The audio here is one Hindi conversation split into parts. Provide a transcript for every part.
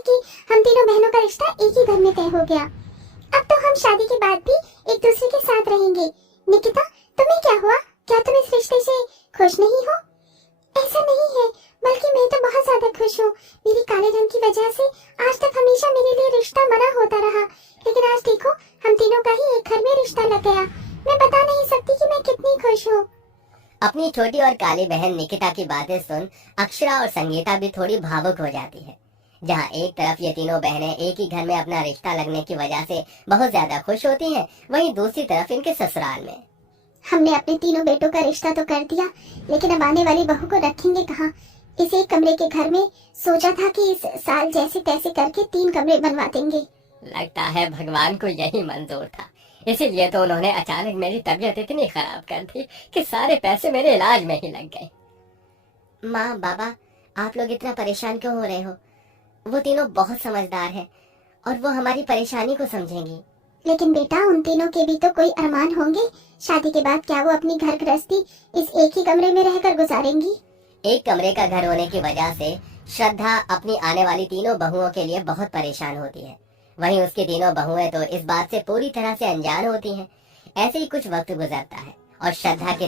कि हम तीनों बहनों का रिश्ता एक ही घर में तय हो गया। अब तो हम शादी के बाद भी एक दूसरे के साथ रहेंगे। निकिता, तुम्हें क्या हुआ? क्या तुम इस रिश्ते से खुश नहीं हो? ऐसा नहीं है, बल्कि मैं तो बहुत ज्यादा खुश हूँ। मेरी काले रंग की वजह से आज तक हमेशा मेरे लिए रिश्ता मना होता रहा, लेकिन आज देखो हम तीनों का ही एक घर में रिश्ता लग गया। मैं बता नहीं सकती कि मैं कितनी खुश हूँ। अपनी छोटी और काली बहन निकिता की बातें सुन अक्षरा और संगीता भी थोड़ी भावुक हो जाती है। जहाँ एक तरफ ये तीनों बहनें एक ही घर में अपना रिश्ता लगने की वजह से बहुत ज्यादा खुश होती हैं, वहीं दूसरी तरफ इनके ससुराल में हमने अपने तीनों बेटों का रिश्ता तो कर दिया, लेकिन अब आने वाली बहू को रखेंगे कहाँ? इस एक कमरे के घर में सोचा था कि इस साल जैसे तैसे करके 3 कमरे बनवा देंगे। लगता है भगवान को यही मंजूर था, इसीलिए तो उन्होंने अचानक मेरी तबीयत इतनी खराब कर दी कि सारे पैसे मेरे इलाज में ही लग गए। माँ, बाबा, आप लोग इतना परेशान क्यों हो रहे हो? वो तीनों बहुत समझदार हैं और वो हमारी परेशानी को समझेंगी। लेकिन बेटा, उन तीनों के भी तो कोई अरमान होंगे। शादी के बाद क्या वो अपनी घर गृहस्थी इस एक ही कमरे में रहकर गुजारेंगी? एक कमरे का घर होने की वजह से श्रद्धा अपनी आने वाली तीनों बहुओं के लिए बहुत परेशान होती है। वहीं उसकी तीनों बहुएं तो इस बात से पूरी तरह से अनजान होती हैं। ऐसे ही कुछ वक्त गुजरता है और श्रद्धा के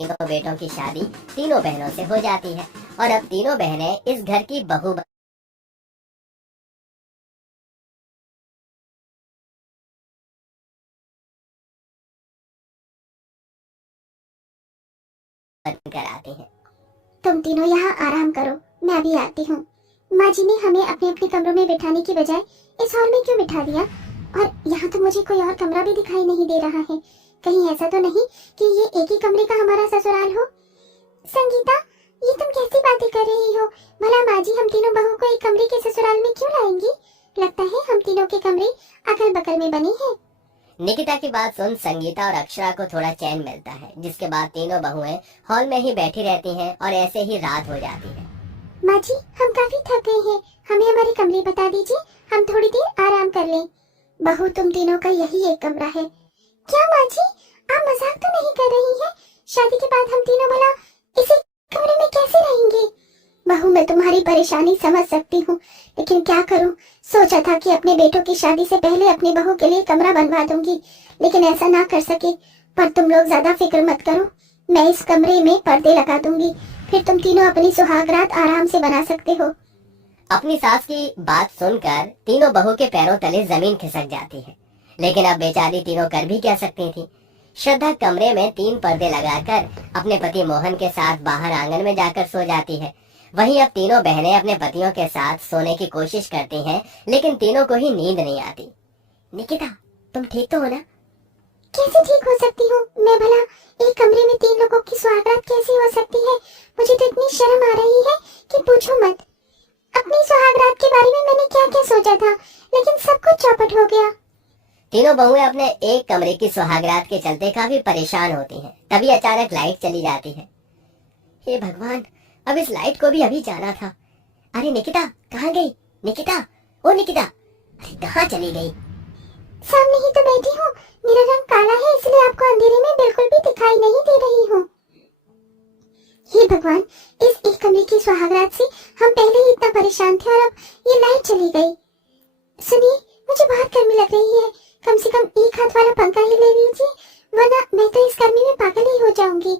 तीनों बेटों की शादी तीनों बहनों से हो जाती है और अब तीनों बहनें इस घर की बहू बनकर आती हैं। तुम तीनों यहाँ आराम करो, मैं अभी आती हूँ। माँ जी ने हमें अपने अपने कमरों में बिठाने की बजाय इस हॉल में क्यों बिठा दिया? और यहाँ तो मुझे कोई और कमरा भी दिखाई नहीं दे रहा है। कहीं ऐसा तो नहीं कि ये एक ही कमरे का हमारा ससुराल हो? संगीता, ये तुम कैसी बातें कर रही हो? भला माँ जी हम तीनों बहू को एक कमरे के ससुराल में क्यों लाएंगी? लगता है हम तीनों के कमरे अगल बगल में बने हैं। निकिता की बात सुन संगीता और अक्षरा को थोड़ा चैन मिलता है, जिसके बाद तीनों बहुएं हॉल में ही बैठी रहती हैं और ऐसे ही रात हो जाती है। माँ जी, हम काफी थक गए हैं, हमें हमारे कमरे बता दीजिए, हम थोड़ी देर आराम कर लें। बहू, तुम तीनों का यही एक कमरा है। क्या माँ जी, आप मजाक तो नहीं कर रही हैं? शादी के बाद हम तीनों भला इसी कमरे में कैसे रहेंगे? बहू, मैं तुम्हारी परेशानी समझ सकती हूँ, लेकिन क्या करूँ? सोचा था कि अपने बेटों की शादी से पहले अपनी बहू के लिए कमरा बनवा दूंगी, लेकिन ऐसा ना कर सके। पर तुम लोग ज्यादा फिक्र मत करो, मैं इस कमरे में पर्दे लगा दूंगी, फिर तुम तीनों अपनी सुहागरात आराम से बना सकते हो। अपनी सास की बात सुनकर तीनों बहू के पैरों तले जमीन खिसक जाती है, लेकिन अब बेचारी तीनों कर भी क्या सकती थी। श्रद्धा कमरे में 3 पर्दे लगाकर अपने पति मोहन के साथ बाहर आंगन में जाकर सो जाती है। वहीं अब तीनों बहनें अपने पतियों के साथ सोने की कोशिश करती हैं, लेकिन तीनों को ही नींद नहीं आती। निकिता, तुम ठीक तो हो ना? कैसे ठीक हो सकती हूँ मैं? भला एक कमरे में 3 लोगों की सुहागरात कैसे हो सकती है? मुझे तो इतनी शर्म आ रही है कि पूछो मत। अपनी सुहागरात के बारे में मैंने क्या क्या सोचा था, लेकिन सब कुछ चौपट हो गया। तीनों बहुएं अपने एक कमरे की सुहागरात के चलते काफी परेशान होती हैं। तभी अचानक लाइट चली जाती है। हे भगवान, अब इस लाइट को भी अभी जाना था। अरे निकिता, कहाँ गई? निकिता, ओ निकिता, अरे कहाँ चली गई? सामने ही तो बैठी हूँ। मेरा रंग काला है, इसलिए आपको अंधेरे में बिल्कुल भी दिखाई नहीं दे रही हूँ। हे भगवान, इस एक कमरे की सुहागरात से हम पहले ही इतना परेशान थे और अब ये लाइट चली गई। सुनिए, मुझे बहुत गर्मी लग रही है, कम से कम एक हाथ वाला पंखा ही ले लीजिए, वरना मैं तो इस गर्मी में पागल ही हो जाऊंगी।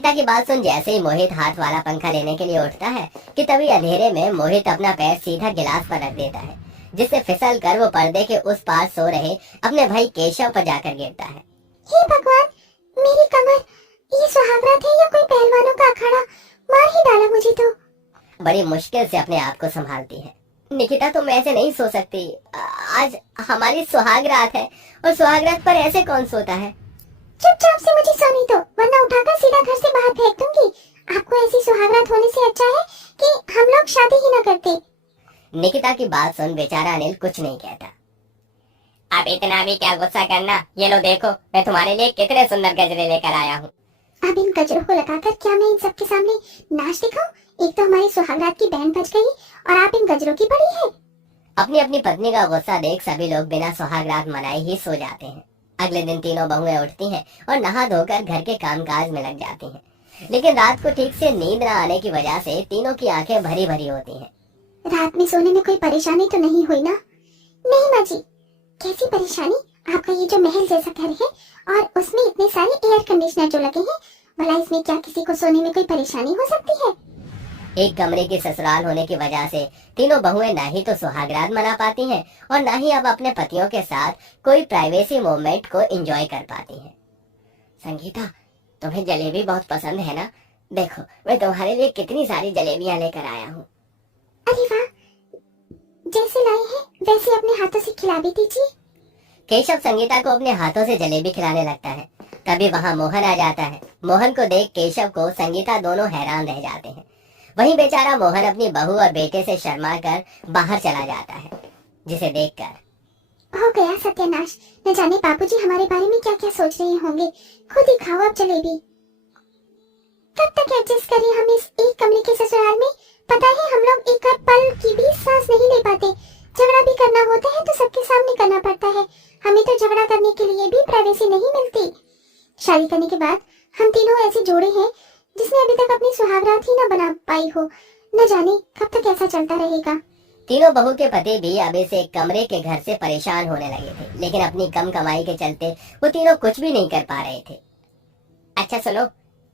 निकिता की बात सुन जैसे ही मोहित हाथ वाला पंखा लेने के लिए उठता है कि तभी अंधेरे में मोहित अपना पैर सीधा गिलास पर रख देता है, जिससे फिसल कर वो पर्दे के उस पार सो रहे अपने भाई केशव पर जाकर गिरता है। हे भगवान, मेरी कमर! ये सुहागरात है या कोई पहलवानों का अखाड़ा? मार ही डाला मुझे तो। बड़ी मुश्किल से अपने आप को संभालती है। निकिता, तुम ऐसे नहीं सो सकती। आज हमारी सुहागरात है और सुहागरात पर ऐसे कौन सोता है? चुपचाप से मुझे सोने दो, वरना उठाकर सीधा घर से बाहर फेंक दूंगी। आपको ऐसी सुहागरात होने से अच्छा है कि हम लोग शादी ही न करते। निकिता की बात सुन बेचारा अनिल कुछ नहीं कहता। अब इतना भी क्या गुस्सा करना, ये लो देखो, मैं तुम्हारे लिए कितने सुंदर गजरे लेकर आया हूँ। अब इन गजरों को लगाकर क्या मैं इन सबके सामने नाच दिखाऊं? एक तो हमारी सुहागरात की बैंड बज गई और आप इन गजरों की पड़ी है। अपनी अपनी पत्नी का गुस्सा देख सभी लोग बिना सुहागरात मनाए ही सो जाते हैं। अगले दिन तीनों बहुएं उठती हैं और नहा धोकर घर के कामकाज में लग जाती हैं। लेकिन रात को ठीक से नींद न आने की वजह से तीनों की आंखें भरी भरी होती हैं। रात में सोने में कोई परेशानी तो नहीं हुई ना? नहीं माँ जी, कैसी परेशानी? आपका ये जो महल जैसा घर है और उसमें इतने सारे एयर कंडीशनर जो लगे हैं, भला इसमें क्या किसी को सोने में कोई परेशानी हो सकती है? एक कमरे की ससुराल होने की वजह से तीनों बहुएं ना ही तो सुहागरात मना पाती हैं और ना ही अब अपने पतियों के साथ कोई प्राइवेसी मोमेंट को एंजॉय कर पाती हैं। संगीता, तुम्हें जलेबी बहुत पसंद है ना? देखो, मैं तुम्हारे लिए कितनी सारी जलेबियां लेकर आया हूँ। अरे वाह, जैसे लाए हैं वैसे अपने हाथों से खिला भी दीजिए। केशव संगीता को अपने हाथों से जलेबी खिलाने लगता है। तभी वहाँ मोहन आ जाता है। मोहन को देख केशव को संगीता दोनों हैरान रह जाते हैं। वहीं बेचारा मोहन अपनी बहू और बेटे से शर्मा कर बाहर चला जाता है, जिसे देखकर हो गया सत्यानाश। न जाने बाबूजी हमारे बारे में क्या क्या सोच रहे होंगे। खुद ही खाओ अब जलेबी। कब तक एडजस्ट करें हम इस एक कमरे के ससुराल में? पता है हम लोग एक पल की भी सांस नहीं ले पाते। झगड़ा भी करना होता है तो सबके सामने करना पड़ता है। हमें तो झगड़ा करने के लिए भी प्राइवेसी नहीं मिलती। शादी करने के बाद हम तीनों ऐसे जोड़े हैं जिसने अभी तक अपनी सुहागरात ही न बना पाई हो। न जाने कब तक ऐसा चलता रहेगा। तीनों बहू के पति भी अब इस एक कमरे के घर से परेशान होने लगे थे, लेकिन अपनी कम कमाई के चलते वो तीनों कुछ भी नहीं कर पा रहे थे। अच्छा सुनो,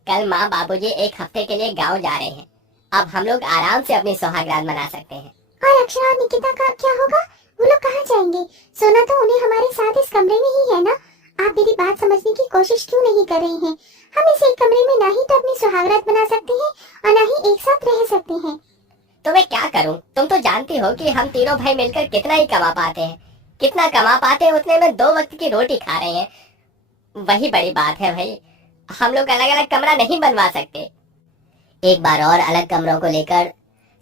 कल माँ बाबूजी एक हफ्ते के लिए गांव जा रहे हैं। अब हम लोग आराम से अपनी सुहागरात मना सकते हैं। और अक्षरा और निकिता का क्या होगा? वो लोग कहाँ जाएंगे? सोना तो उन्हें हमारे साथ इस कमरे में ही है ना। आप मेरी बात समझने की कोशिश क्यों नहीं कर रहे हैं? हम इस एक कमरे में ना ही तो अपनी सुहागरात बना सकते हैं और ना ही एक साथ रह सकते हैं। तो मैं क्या करूं? तुम तो जानती हो कि हम तीनों भाई मिलकर कितना ही कमा पाते हैं। कितना कमा पाते हैं उतने में 2 वक्त की रोटी खा रहे हैं। वही बड़ी बात है भाई। हम लोग अलग अलग कमरा नहीं बनवा सकते। एक बार और अलग कमरों को लेकर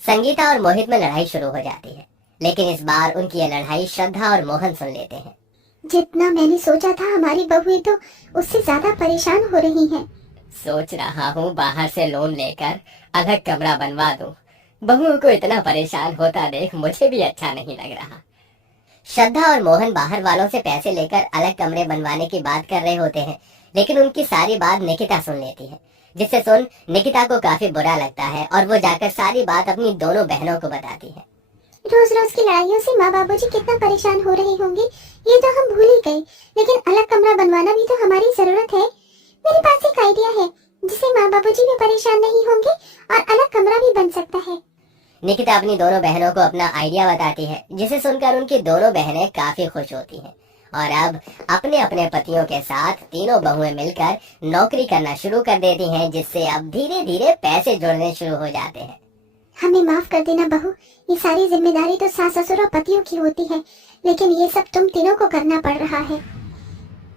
संगीता और मोहित में लड़ाई शुरू हो जाती है, लेकिन इस बार उनकी ये लड़ाई श्रद्धा और मोहन सुन लेते हैं। जितना मैंने सोचा था हमारी बहुएं तो उससे ज्यादा परेशान हो रही हैं। सोच रहा हूँ बाहर से लोन लेकर अलग कमरा बनवा दूं। बहुओं को इतना परेशान होता देख मुझे भी अच्छा नहीं लग रहा। श्रद्धा और मोहन बाहर वालों से पैसे लेकर अलग कमरे बनवाने की बात कर रहे होते हैं, लेकिन उनकी सारी बात निकिता सुन लेती है, जिससे सुन निकिता को काफी बुरा लगता है और वो जाकर सारी बात अपनी दोनों बहनों को बताती है। रोज रोज की लड़ाइयों से माँ बाबूजी कितना परेशान हो रहे होंगे ये तो हम भूल ही गए, लेकिन अलग कमरा बनवाना भी तो हमारी जरूरत है। मेरे पास एक आइडिया है जिससे माँ बाबूजी भी परेशान नहीं होंगे और अलग कमरा भी बन सकता है। निकिता अपनी दोनों बहनों को अपना आइडिया बताती है, जिसे सुनकर उनकी दोनों बहनें काफी खुश होती हैं और अब अपने अपने पतियों के साथ तीनों बहुएं मिलकर नौकरी करना शुरू कर देती हैं, जिससे अब धीरे धीरे पैसे जुड़ने शुरू हो जाते हैं। हमें माफ कर देना बहू, ये सारी जिम्मेदारी तो सास ससुर और पतियों की होती है, लेकिन ये सब तुम तीनों को करना पड़ रहा है।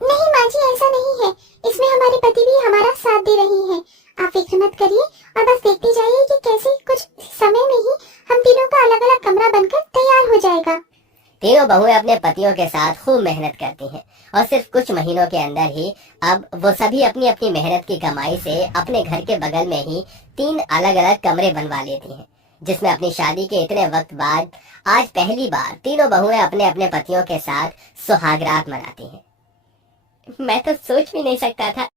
नहीं माँ जी, ऐसा नहीं है। इसमें हमारे पति भी हमारा साथ दे रही हैं। आप फिक्र मत करिए और बस देखते जाइए कि कैसे कुछ समय में ही हम तीनों का अलग अलग कमरा बनकर तैयार हो जाएगा। तीनों बहुएं अपने पतियों के साथ खूब मेहनत करती हैं और सिर्फ कुछ महीनों के अंदर ही अब वो सभी अपनी अपनी मेहनत की कमाई से अपने घर के बगल में ही 3 अलग अलग कमरे बनवा लेती हैं, जिसमें अपनी शादी के इतने वक्त बाद आज पहली बार तीनों बहुएं अपने अपने पतियों के साथ सुहागरात मनाती हैं। मैं तो सोच भी नहीं सकता था